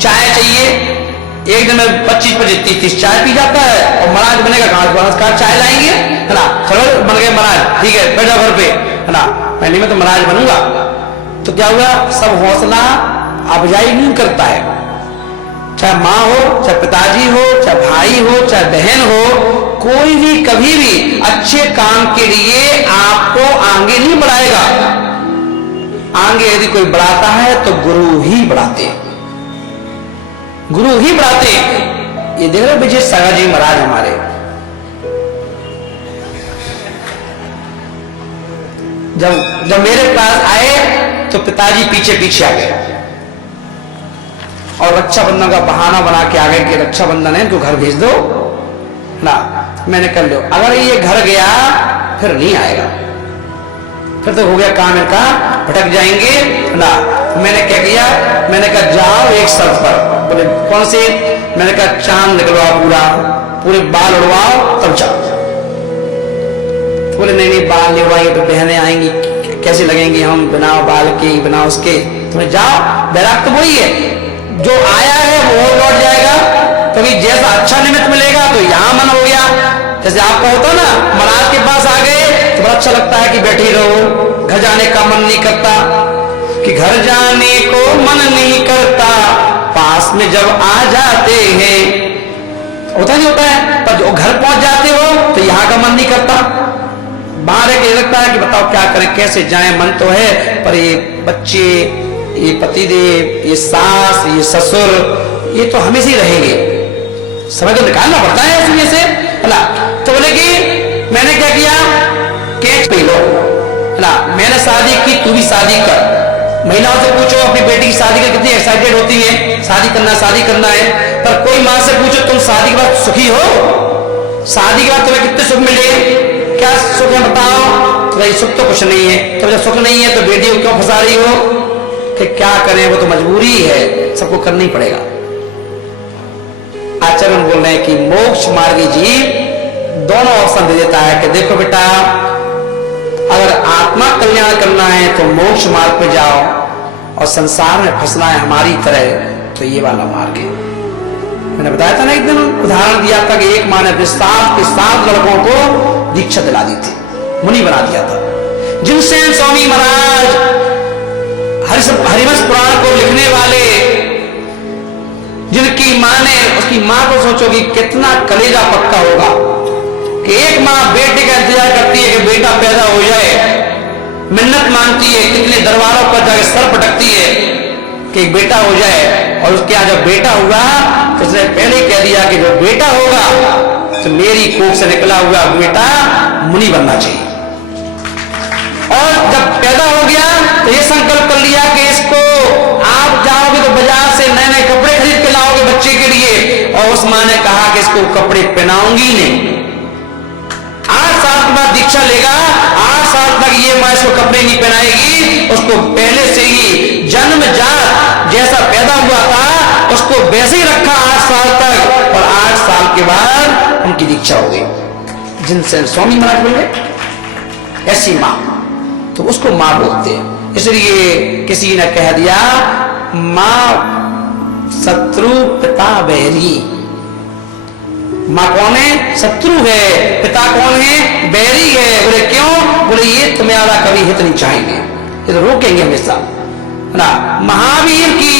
चाय चाहिए, एक दिन में 25-25, 30 चाय पी जाता है, और महाराज बनेगा कहां चाय लाएंगे, है ना। चलो बन गए महाराज, ठीक है बैठो घर पे, है ना, पहले में तो महाराज बनूंगा। तो क्या हुआ, सब हौसला अफजाई नहीं करता है, चाहे माँ हो, चाहे पिताजी हो, चाहे भाई हो, चाहे बहन हो, कोई भी कभी भी अच्छे काम के लिए आपको आगे नहीं बढ़ाएगा। आगे यदि कोई बढ़ाता है तो गुरु ही बढ़ाते, गुरु ही बढ़ाते। ये देख रहे विजय सागर जी महाराज हमारे, जब जब मेरे पास आए तो पिताजी पीछे पीछे आ गए और रक्षाबंधन का बहाना बना के आ गए कि रक्षाबंधन है तो घर भेज दो ना। मैंने कर लो, अगर ये घर गया फिर नहीं आएगा, फिर तो हो गया काम इनका, भटक जाएंगे ना। मैंने क्या किया, मैंने कहा जाओ एक शर्त पर। बोले कौन सी? मैंने कहा चांद निकलवाओ, पूरे बाल उड़वाओ तब जाओ। बोले नहीं नहीं, बाल नहीं उड़वाएंगे तो बहनें आएंगी, कैसे लगेंगे हम बिना बाल के बिना उसके। तुम्हें जाओ, बैराग तो वही है, जो आया है वो लौट जाएगा। कभी जैसा अच्छा निमित्त मिलेगा तो यहां मन हो गया। जैसे आपका होता ना, महाराज के पास आ गए तो बड़ा अच्छा लगता है कि बैठे रहो, घर जाने का मन नहीं करता, कि घर जाने को मन नहीं करता, पास में जब आ जाते हैं होता नहीं होता है, पर जो घर पहुंच जाते हो तो यहां का मन नहीं करता। बाहर एक लगता है कि बताओ क्या करें, कैसे जाएं, मन तो है पर ये बच्चे, ये पतिदेव, ये सास, ये ससुर, ये तो हमेशा ही रहेंगे, समय तो निकालना पड़ता है इसमें से, है ना। तो बोले कि मैंने क्या किया, केक पी लो, है ना। मैंने शादी की, तू भी शादी कर। महिलाओं से पूछो अपनी बेटी की शादी का कितनी एक्साइटेड होती है, शादी करना है। पर कोई मां से पूछो तुम शादी के बाद सुखी हो, शादी के बाद तुम्हें कितने सुख मिले, क्या सुख है बताओ। तो भाई सुख तो कुछ नहीं है। तो जब सुख नहीं है तो बेटी को क्यों फंसा रही हो, कि क्या करें, वो तो मजबूरी है, सबको करना ही पड़ेगा। आचरण बोल रहे हैं कि मोक्ष मार्गी जीव दोनों ऑप्शन दे देता है कि देखो बेटा, अगर आत्मा कल्याण करना है तो मोक्ष मार्ग पे जाओ, और संसार में फंसना है हमारी तरह तो ये वाला मार्ग है। मैंने बताया था ना, एक दिन उदाहरण दिया था कि एक माँ ने अपने 7 लड़कों को दीक्षा दिला दी थी, मुनि बना दिया था। जिनसे स्वामी महाराज हरिवंश पुराण को लिखने वाले, जिनकी मां ने, उसकी मां को सोचो कि कितना कलेजा पक्का होगा कि एक मां बेटे का इंतजार करती है कि बेटा पैदा हो जाए, मिन्नत मांगती है, कितने दरबारों पर जाकर सर पटकती है कि एक बेटा हो जाए, और उसके यहाँ जब बेटा हुआ तो उसने पहले कह दिया कि जो बेटा होगा तो मेरी कोख से निकला हुआ बेटा मुनि बनना चाहिए। और जब पैदा हो गया तो ये संकल्प कर लिया कि इसको आप जाओगे तो बाजार से नए नए कपड़े खरीद के लाओगे बच्चे के लिए, और उस मां ने कहा कि इसको कपड़े पहनाऊंगी नहीं। 8 साल के बाद दीक्षा लेगा, 8 साल तक ये मां इसको कपड़े नहीं पहनाएगी, उसको पहले से ही जन्मजात जैसा पैदा हुआ था उसको वैसे ही रखा 8 साल तक, और 8 साल के बाद उनकी दीक्षा हो गई। जिनसे स्वामी महाराज बोले ऐसी मां, तो उसको मां बोलते हैं। इसलिए किसी ने कह दिया मां शत्रु पिता बैरी। मां कौन है? शत्रु है। पिता कौन है? बैरी है। बोले क्यों? बोले ये तुम्हारा कभी हित नहीं चाहेंगे, ये तो रोकेंगे हमेशा, है ना। महावीर की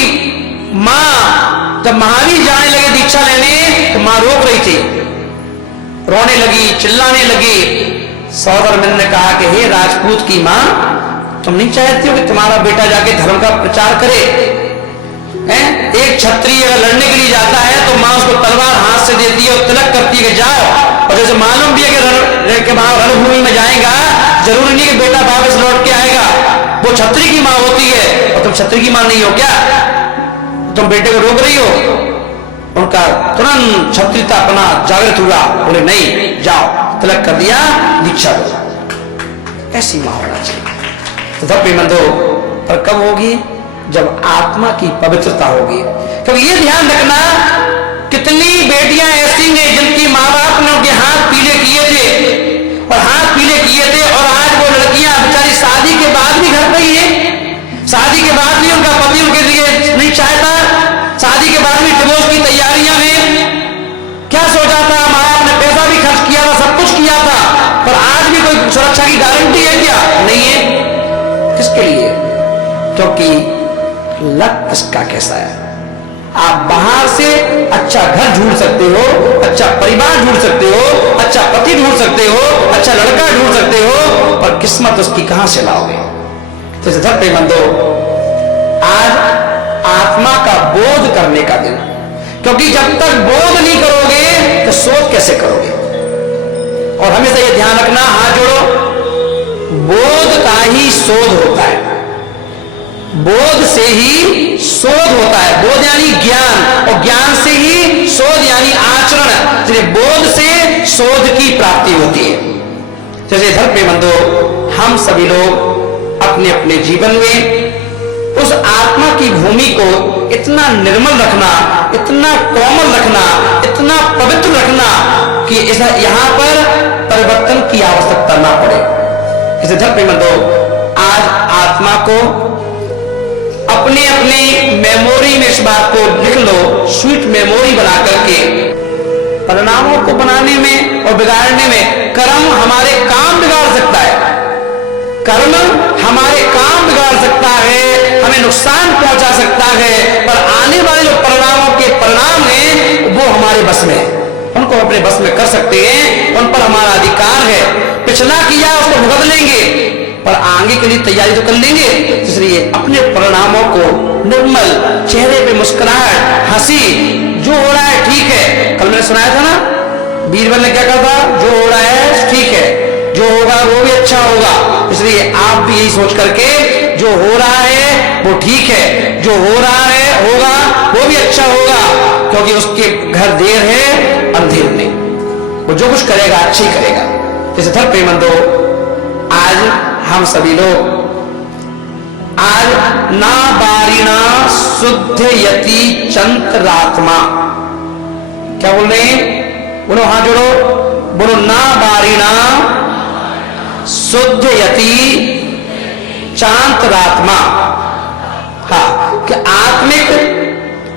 मां, जब महावीर जाने लगे दीक्षा लेने तो मां रोक रही थी, रोने लगी, चिल्लाने लगी। सौदरमिन ने कहा कि हे राजपूत की मां, तुम नहीं चाहती हो कि तुम्हारा बेटा जाके धर्म का प्रचार करे? एक क्षत्रिय अगर लड़ने के लिए जाता है तो मां उसको तलवार हाथ से देती है और तिलक करती है कि जाओ, और जैसे मालूम भी है कि रणभूमि में जाएगा, जरूरी नहीं कि बेटा वापस लौट के आएगा, वो क्षत्रिय की मां होती है, और तुम क्षत्रिय की मां नहीं हो क्या? तुम बेटे को रोक रही हो? उनका तुरंत क्षत्रियता अपना जागृत हुआ, बोले नहीं जाओ, तिलक कर दिया, दीक्षा दो। ऐसी मां होना चाहिए। तो धप्पी मंदो पर कब होगी? जब आत्मा की पवित्रता होगी। क्योंकि ये ध्यान रखना, कितनी बेटियां ऐसी हैं जिनकी माँ बाप ने उनके हाथ पीले किए थे, और हाथ पीले किए थे, और आज वो लड़कियां बेचारी शादी के बाद भी घर पे ही है, शादी के बाद भी उनका पति उनके लिए नहीं चाहता, शादी के बाद भी डिवोर्स की तैयारियां हैं। क्या सोचा था? माँ बाप ने पैसा भी खर्च किया था, सब कुछ किया था, पर आज भी कोई सुरक्षा की गारंटी है क्या? नहीं है। किसके लिए? क्योंकि लक इसका कैसा है। आप बाहर से अच्छा घर ढूंढ सकते हो, अच्छा परिवार ढूंढ सकते हो, अच्छा पति ढूंढ सकते हो, अच्छा लड़का ढूंढ सकते हो, पर किस्मत उसकी कहां से लाओगे? तो धरते बंदो, आज आत्मा का बोध करने का दिन, क्योंकि जब तक बोध नहीं करोगे तो सोच कैसे करोगे? और हमेशा ये ध्यान रखना, हाथ जोड़ो, बोध का शोध होता है, बोध से ही शोध होता है। बोध यानी ज्ञान, और ज्ञान से ही शोध यानी आचरण। इसलिए बोध से शोध की प्राप्ति होती है। जैसे धर्मबंधो, हम सभी लोग अपने अपने जीवन में उस आत्मा की भूमि को इतना निर्मल रखना, इतना कोमल रखना, इतना पवित्र रखना कि यहां पर परिवर्तन की आवश्यकता ना पड़े। इसे धर्मबंधो, आज आत्मा को अपने अपने मेमोरी में इस बात को लिख लो, स्वीट मेमोरी बना करके। परिणामों को बनाने में और बिगाड़ने में कर्म हमारे काम बिगाड़ सकता है, कर्म हमारे काम बिगाड़ सकता है, हमें नुकसान पहुंचा सकता है, पर आने वाले जो परिणामों के परिणाम हैं वो हमारे बस में है, उनको अपने बस में कर सकते हैं, उन पर हमारा अधिकार है। पिछला किया उसको भुगत लेंगे, पर आगे के लिए तैयारी तो कर लेंगे। इसलिए अपने परिणामों को निर्मल, चेहरे पे मुस्कुराहट, हंसी, जो हो रहा है ठीक है। कल मैंने सुनाया था ना, बीरबल ने क्या कहा था, जो हो रहा है ठीक है, जो होगा वो भी अच्छा होगा। इसलिए आप भी यही सोच करके, जो हो रहा है वो ठीक है, जो हो रहा है होगा वो भी अच्छा होगा, क्योंकि उसके घर देर है अंधेर नहीं, वो जो कुछ करेगा अच्छी करेगा। जैसे धर्मबंधो, आज हम सभी लोग आज ना बारिणा शुद्ध यति चंद्रात्मा, क्या बोल रहे हैं? बोलो, हाथ जोड़ो, बोलो, ना बारिणा शुद्ध यति चांतरात्मा। हाँ, कि आत्मिक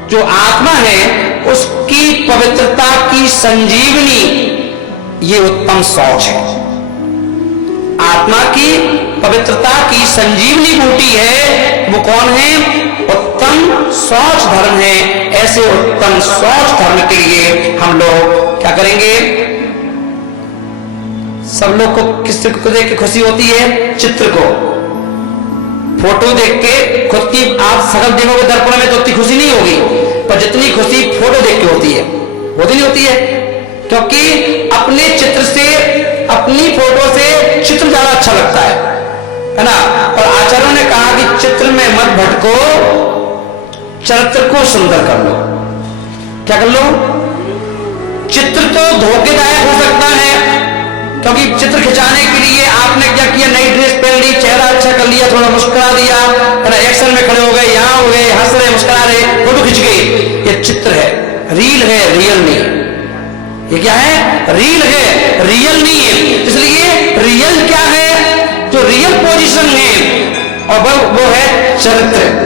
जो आत्मा है उसकी पवित्रता की संजीवनी ये उत्तम शौच है। आत्मा की पवित्रता की संजीवनी बूटी है, वो कौन है? उत्तम शौच धर्म है। ऐसे उत्तम शौच धर्म के लिए हम लोग क्या करेंगे? सब लोग को किस चित्र को देख के खुशी होती है? चित्र को, फोटो देख के खुद की आप शकल देखोगे दर्पण में तो उतनी खुशी नहीं होगी, पर जितनी खुशी फोटो देख के होती है, होती नहीं होती है? क्योंकि अपने चित्र से, अपनी फोटो से चित्र ज्यादा अच्छा लगता है ना। और आचार्यों ने कहा कि चित्र में मत भटको, चरित्र को सुंदर कर लो। क्या कर लो? चित्र तो धोखेदायक हो सकता है, क्योंकि चित्र खिंचाने के लिए आपने क्या किया, नई ड्रेस पहन ली, चेहरा अच्छा कर लिया, थोड़ा मुस्कुरा दिया, एक्शन में खड़े हो गए, यहां हो गए, हंस रहे, मुस्कुरा रहे, फोटो खिंच गई। ये चित्र है, रील है, रियल नहीं। ये क्या है? रील है, रियल नहीं है। इसलिए रियल क्या है? जो रियल पोजीशन है और वो है चरित्र।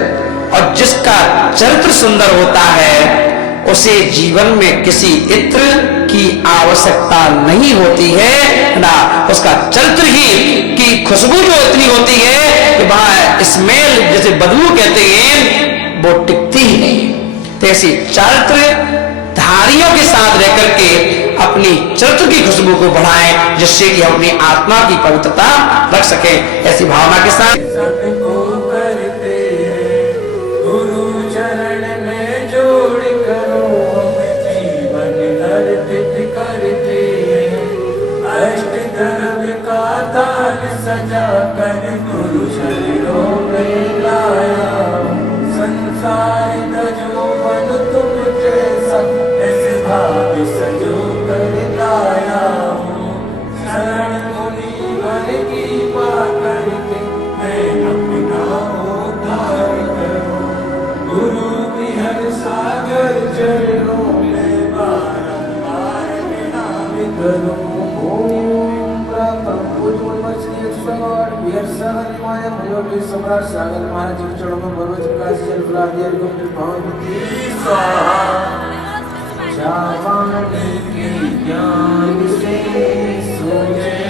और जिसका चरित्र सुंदर होता है उसे जीवन में किसी इत्र की आवश्यकता नहीं होती है ना। उसका चरित्र ही की खुशबू जो इतनी होती है कि वहां स्मेल, जैसे बदबू कहते हैं, वो टिकती ही नहीं। तो ऐसी चरित्र धारियों के साथ रह करके अपनी चरित्र की खुशबू को बढ़ाएं, जिससे कि हम अपनी आत्मा की पवित्रता रख सके। ऐसी भावना के साथ सजा कर गुरु शरणों में लाया, संसार का जो बन तुम जैसा इस भाव सजो कर लाया। शरण मुनि वर की बात करके मैं अपना उद्धार करूं, गुरु विहर सागर चरणों में बारंबार विराम करूं। सम्राट सागर महाराज जी चरणों में भगवत प्रकाश जल फुला दिया को भगवती स्वाहा। जावानी के ज्ञान से सोचे